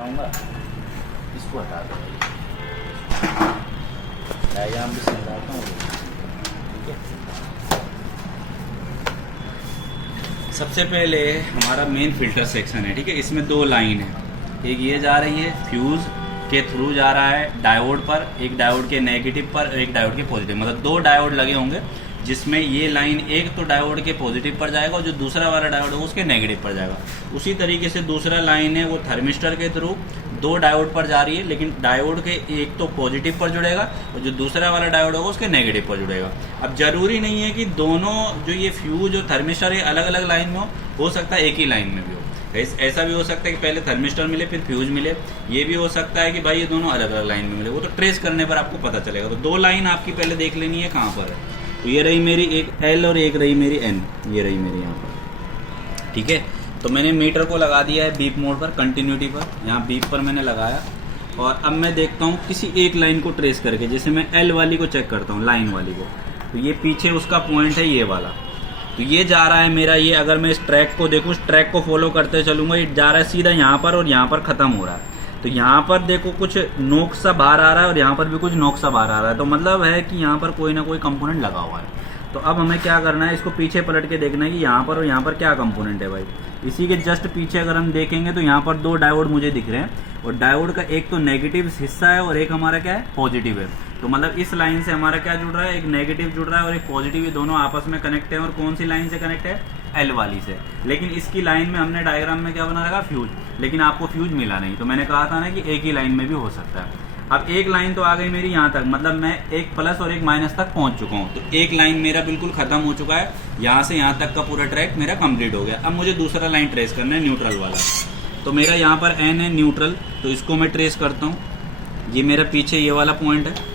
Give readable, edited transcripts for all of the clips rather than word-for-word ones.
दिखाऊंगा, इसको हटा दो, डायग्राम भी समझाता हूँ। ठीक है, सबसे पहले हमारा मेन फिल्टर सेक्शन है। ठीक है, इसमें दो लाइन है, एक ये जा रही है फ्यूज के थ्रू जा रहा है डायोड पर, एक डायोड के नेगेटिव पर, एक डायोड के पॉजिटिव, मतलब दो डायोड लगे होंगे जिसमें ये लाइन एक तो डायोड के पॉजिटिव पर जाएगा और जो दूसरा वाला डायोड है उसके नेगेटिव पर जाएगा। उसी तरीके से दूसरा लाइन है वो थर्मिस्टर के थ्रू दो डायोड पर जा रही है, लेकिन डायोड के एक तो पॉजिटिव पर जुड़ेगा और जो दूसरा वाला डायोड होगा उसके नेगेटिव पर जुड़ेगा। अब जरूरी नहीं है कि दोनों जो ये फ्यूज और थर्मिस्टर है अलग अलग लाइन में हो सकता है एक ही लाइन में भी हो। ऐसा भी हो सकता है कि पहले थर्मिस्टर मिले फिर फ्यूज मिले, ये भी हो सकता है कि भाई ये दोनों अलग अलग लाइन में मिले, वो तो ट्रेस करने पर आपको पता चलेगा। तो दो लाइन आपकी पहले देख लेनी है कहाँ पर है। तो ये रही मेरी एक L और एक रही मेरी N, ये रही मेरी यहाँ पर। ठीक है, तो मैंने मीटर को लगा दिया है बीप मोड पर, कंटिन्यूटी पर, यहाँ बीप पर मैंने लगाया और अब मैं देखता हूँ किसी एक लाइन को ट्रेस करके। जैसे मैं L वाली को चेक करता हूँ, लाइन वाली को, तो ये पीछे उसका पॉइंट है ये वाला, तो ये जा रहा है मेरा ये। अगर मैं इस ट्रैक को देखूँ, इस ट्रैक को फॉलो करते चलूँगा, ये जा रहा है सीधा यहाँ पर और यहाँ पर ख़त्म हो रहा है। तो यहाँ पर देखो कुछ नोक सा बाहर आ रहा है और यहाँ पर भी कुछ नोक सा बाहर आ रहा है, तो मतलब है कि यहाँ पर कोई ना कोई कंपोनेंट लगा हुआ है। तो अब हमें क्या करना है, इसको पीछे पलट के देखना है कि यहाँ पर और यहाँ पर क्या कंपोनेंट है भाई। इसी के जस्ट पीछे अगर हम देखेंगे तो यहाँ पर दो डायोड मुझे दिख रहे हैं और डायोड का एक तो नेगेटिव हिस्सा है और एक हमारा क्या है, पॉजिटिव है। तो मतलब इस लाइन से हमारा क्या जुड़ रहा है, एक नेगेटिव जुड़ रहा है और एक पॉजिटिव, ये दोनों आपस में कनेक्ट है। और कौन सी लाइन से कनेक्ट है, L वाली से। लेकिन इसकी लाइन में हमने डायग्राम में क्या बना रखा, फ्यूज, लेकिन आपको फ्यूज मिला नहीं। तो मैंने कहा था ना कि एक ही लाइन में भी हो सकता है। अब एक लाइन तो आ गई मेरी यहाँ तक, मतलब मैं एक प्लस और एक माइनस तक पहुंच चुका हूँ। तो एक लाइन मेरा बिल्कुल खत्म हो चुका है, यहाँ से यहाँ तक का पूरा ट्रैक मेरा कंप्लीट हो गया। अब मुझे दूसरा लाइन ट्रेस करना है, न्यूट्रल वाला। तो मेरा यहाँ पर N है न्यूट्रल, तो इसको मैं ट्रेस करता हूँ। ये मेरा पीछे ये वाला पॉइंट है।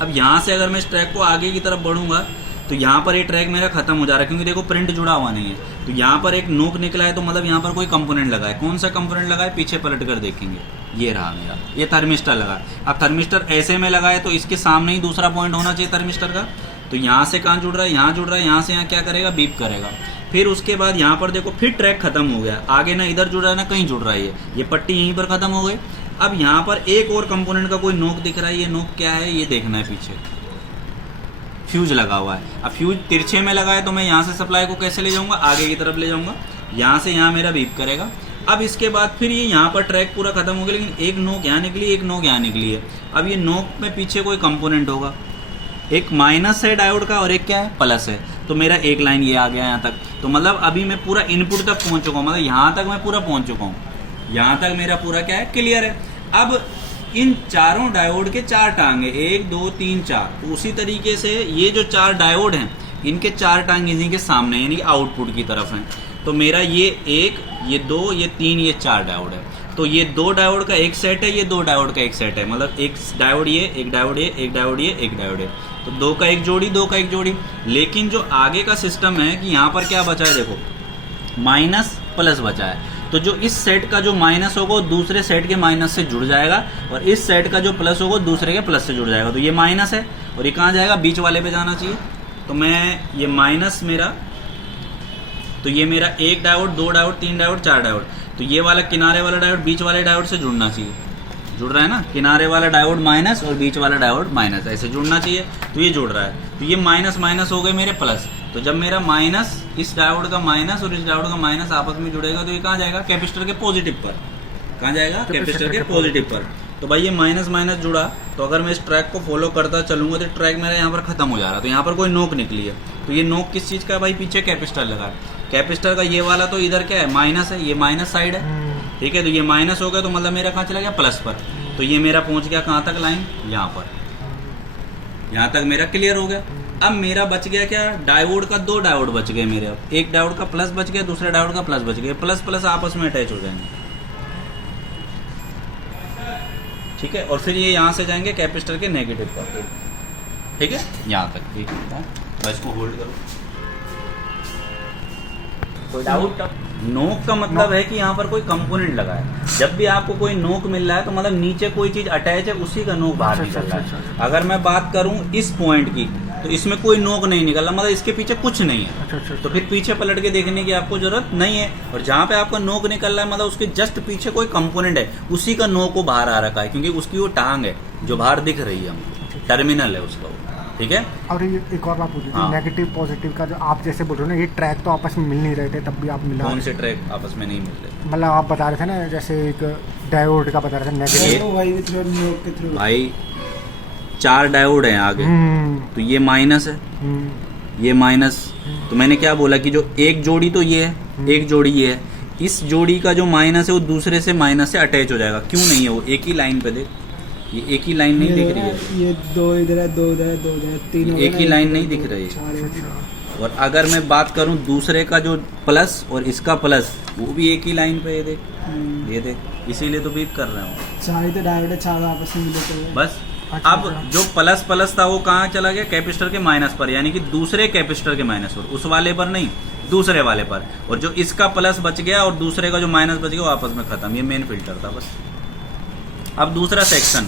अब यहाँ से अगर मैं इस ट्रैक को आगे की तरफ बढ़ूंगा तो यहाँ पर ये ट्रैक मेरा खत्म हो जा रहा है, क्योंकि देखो प्रिंट जुड़ा हुआ नहीं है। तो यहाँ पर एक नोक निकला है, तो मतलब यहाँ पर कोई कंपोनेंट लगा है। कौन सा कंपोनेंट लगा है, पीछे पलट कर देखेंगे, ये रहा मेरा, ये थर्मिस्टर लगा है। अब थर्मिस्टर ऐसे में लगा है तो इसके सामने ही दूसरा पॉइंट होना चाहिए थर्मिस्टर का। तो यहाँ से कहाँ जुड़ रहा है, यहाँ जुड़ रहा है, यहाँ से यहाँ क्या करेगा, बीप करेगा। फिर उसके बाद यहाँ पर देखो फिर ट्रैक खत्म हो गया, आगे ना इधर जुड़ रहा है ना कहीं जुड़ रहा है, ये पट्टी यहीं पर खत्म हो गई। अब यहाँ पर एक और कंपोनेंट का कोई नोक दिख रहा है, ये नोक क्या है, ये देखना है, पीछे फ्यूज लगा हुआ है। अब फ्यूज तिरछे में लगा है तो मैं यहाँ से सप्लाई को कैसे ले जाऊंगा, आगे की तरफ ले जाऊंगा, यहाँ से यहाँ मेरा बीप करेगा। अब इसके बाद फिर ये यहाँ पर ट्रैक पूरा खत्म हो गया, लेकिन एक नोक यहाँ निकली, एक नोक यहाँ निकली है। अब ये नोक में पीछे कोई कंपोनेंट होगा, एक माइनस है डायोड का और एक क्या है, प्लस है। तो मेरा एक लाइन ये आ गया यहाँ तक। तो मतलब अभी मैं पूरा इनपुट तक पहुँच चुका हूँ, मतलब यहाँ तक मैं पूरा पहुँच चुका हूँ, यहाँ तक मेरा पूरा क्या है, क्लियर है। अब इन चारों डायोड के चार टांगे, 1 2 3 4, तो उसी तरीके से ये जो चार डायोड हैं इनके चार टांगे इन्हीं के सामने यानी कि आउटपुट की तरफ हैं। तो मेरा ये 1, ये 2, ये 3, ये 4 डायोड है। तो ये 2 डायोड का एक सेट है, ये 2 डायोड का एक सेट है, मतलब एक डायोड ये, एक डायोड ये, एक डायोड ये, एक डायोड ये। तो 2 का एक जोड़ी, 2 का एक जोड़ी। लेकिन जो आगे का सिस्टम है कि यहाँ पर क्या बचा है, देखो माइनस प्लस बचा है। तो जो इस सेट का जो माइनस होगा वो दूसरे सेट के माइनस से जुड़ जाएगा और इस सेट का जो प्लस होगा दूसरे के प्लस से जुड़ जाएगा। तो ये माइनस है और ये कहाँ जाएगा, बीच वाले पे जाना चाहिए। तो मैं ये माइनस मेरा, तो ये मेरा 1 डायोड, 2 डायोड, 3 डायोड, 4 डायोड। तो ये वाला किनारे वाला डायोड बीच वाले डायोड से जुड़ना चाहिए, जुड़ रहा है ना, किनारे वाला डायोड माइनस और बीच वाला डायोड माइनस, ऐसे जुड़ना चाहिए। तो ये जुड़ रहा है, तो ये माइनस माइनस हो गए मेरे प्लस। तो जब मेरा माइनस, इस डायोड का माइनस और इस डायोड का माइनस आपस में जुड़ेगा तो ये कहाँ जाएगा, कैपेसिटर के पॉजिटिव पर। कहाँ जाएगा, कैपेसिटर के पॉजिटिव पर। तो भाई ये माइनस माइनस जुड़ा, तो अगर मैं इस ट्रैक को फॉलो करता चलूंगा तो ट्रैक मेरा यहाँ पर खत्म हो जा रहा है। तो यहाँ पर कोई नोक निकली है, तो ये नोक किस चीज़ का है भाई, पीछे कैपेसिटर लगा है। कैपेसिटर का ये वाला तो इधर क्या है, माइनस है, ये माइनस साइड है, ठीक है। तो ये माइनस हो गया तो मतलब मेरा कहाँ चला गया, प्लस पर। तो ये मेरा पहुँच गया कहाँ तक, लाइन यहाँ पर, यहाँ तक मेरा क्लियर हो गया। अब मेरा बच गया क्या, डायोड का 2 डायोड बच गए मेरे। अब एक डायोड का प्लस बच गया, दूसरे डायोड का प्लस बच गया, प्लस प्लस आपस में अटैच हो जाएंगे, ठीक है। और फिर ये यहाँ से जाएंगे कैपेसिटर के नेगेटिव पर, ठीक है, यहाँ तक। एक मिनट बस को होल्ड करो। कोई डाउट? नोक का मतलब है कि यहाँ पर कोई कंपोनेंट लगा है। जब भी आपको कोई नोक मिल रहा है तो मतलब नीचे कोई चीज अटैच है, उसी का नोक बाहर निकल रहा है। अगर मैं बात करूं इस पॉइंट की, तो इसमें कोई नोक नहीं निकल रहा, मतलब इसके पीछे कुछ नहीं है। अच्छा। तो फिर पीछे पलट के देखने की आपको जरूरत नहीं है। और जहाँ पे आपका नोक निकल रहा है मतलब उसके जस्ट पीछे कोई कंपोनेंट है, उसी का नोक को बाहर आ रखा है, क्योंकि उसकी वो टांग है जो बाहर दिख रही है हमको, टर्मिनल है उसका वो, ठीक है। और ये एक और बात पूछी थी, हाँ। नेगेटिव पॉजिटिव का जो आप जैसे बोल रहे हो ना, ये ट्रैक तो आपस में मिल नहीं रहे थे, तब भी आप मिला कौन से ट्रैक आपस में नहीं मिल रहे? मतलब आप बता रहे थे ना, जैसे एक डायोड का बता रहे थे नेगेटिव। भाई 4 डायोड हैं आगे, तो ये माइनस है, ये माइनस। तो मैंने क्या बोला कि जो एक जोड़ी तो ये है, एक जोड़ी ये है, इस जोड़ी का जो माइनस है वो दूसरे से माइनस से अटैच हो जाएगा। क्यों नहीं है वो? एक ही लाइन पे देख, ये एक ही लाइन नहीं दिख रही है, ये 2 इधर है, 2 इधर है, 2 इधर है, 3 एक ही लाइन नहीं दिख रही है। और अगर मैं बात करूं दूसरे का जो प्लस और इसका प्लस, वो भी एक ही लाइन पे, ये देख, ये देख, इसीलिए तो बीप कर रहा हूँ। 4 तो डायोड है, 4 आपस में मिलते हैं। बस अच्छा, अब जो प्लस प्लस था वो कहाँ चला गया? कैपेसिटर के माइनस पर, यानी कि दूसरे कैपेसिटर के माइनस पर, उस वाले पर नहीं, दूसरे वाले पर। और जो इसका प्लस बच गया और दूसरे का जो माइनस बच गया वो आपस में खत्म। ये मेन फिल्टर था बस। अब दूसरा सेक्शन,